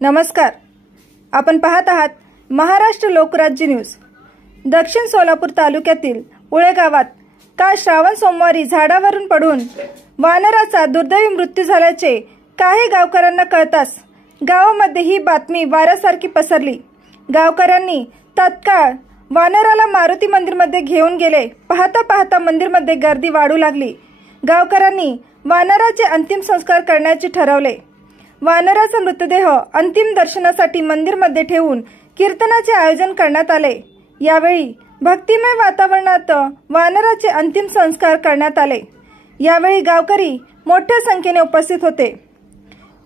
नमस्कार. आपण पाहत आहात महाराष्ट्र लोकराज्य न्यूज. दक्षिण सोलापूर तालुक्यातील उळे गावात काल श्रावण सोमवारी झाडावरून पडून वानराचा दुर्दैवी मृत्यू झाल्याचे काही गावकऱ्यांना कळताच गावामध्ये ही बातमी वाऱ्यासारखी पसरली. गावकऱ्यांनी तत्काळ वानराला मारुती मंदिरमध्ये घेऊन गेले. पाहता पाहता मंदिरमध्ये गर्दी वाढू लागली. गावकऱ्यांनी वानराचे अंतिम संस्कार करण्याचे ठरवले. वानराचा मृतदेह अंतिम दर्शनासाठी मंदिरमध्ये ठेवून कीर्तनाचे आयोजन करण्यात आले. यावेळी भक्तिमय वातावरणात वानराचे अंतिम संस्कार करण्यात आले. यावेळी गावकरी मोठ्या संख्येने उपस्थित होते.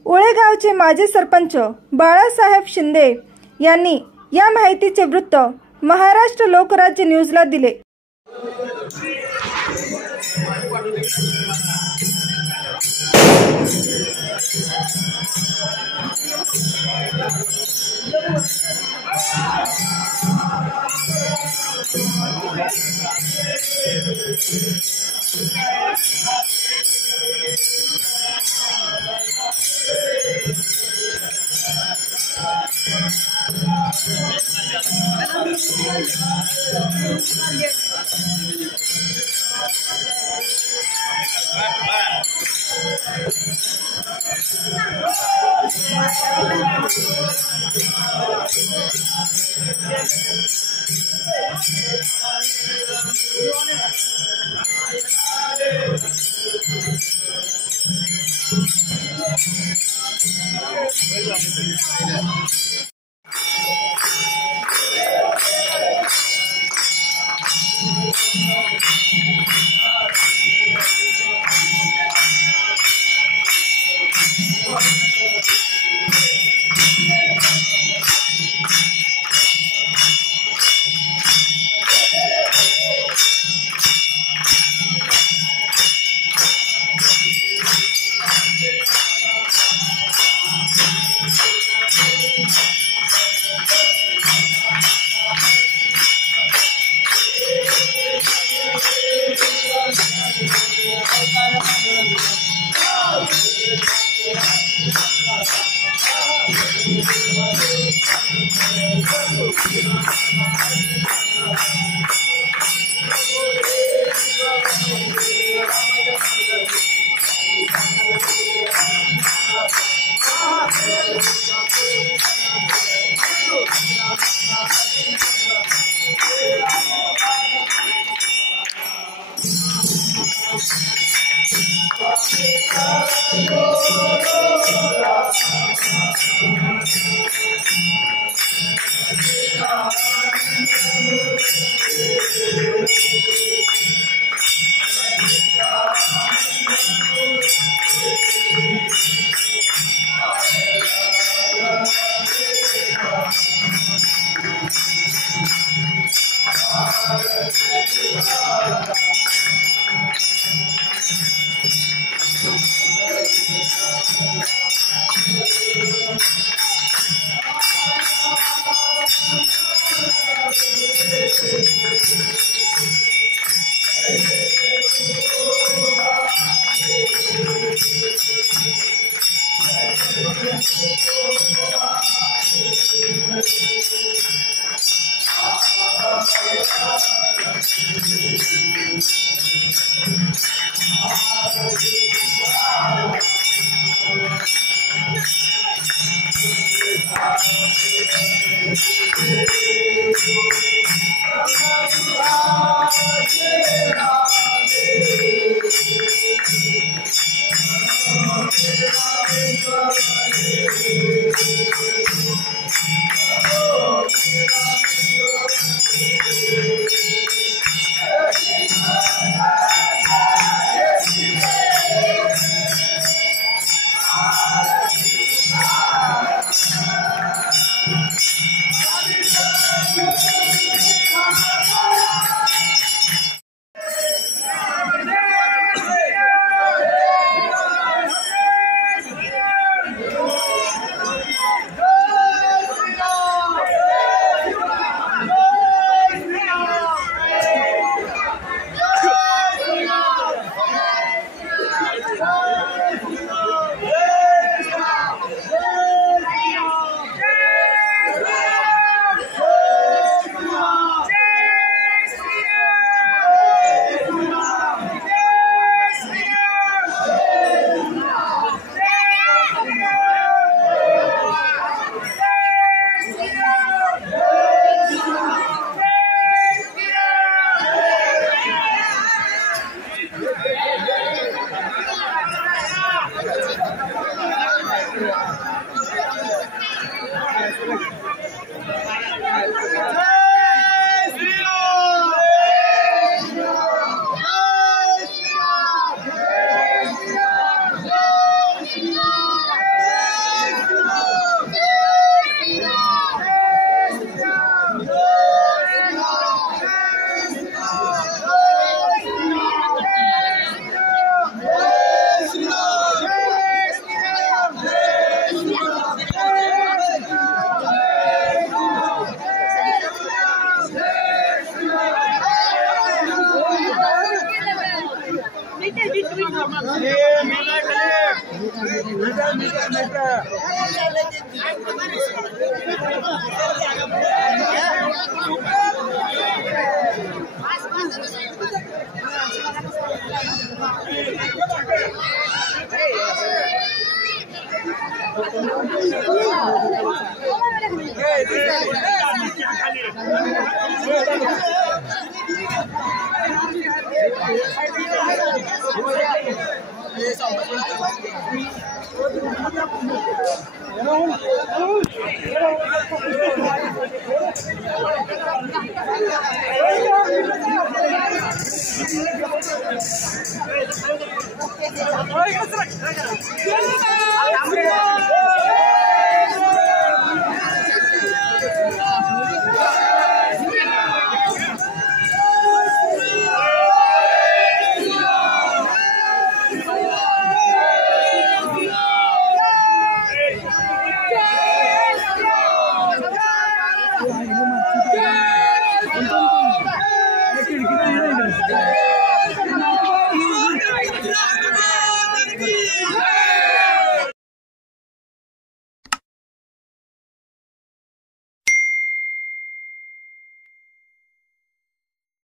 उळे गावचे माजी सरपंच बाळासाहेब शिंदे यांनी या माहितीचे वृत्त महाराष्ट्र लोकराज्य न्यूजला दिले.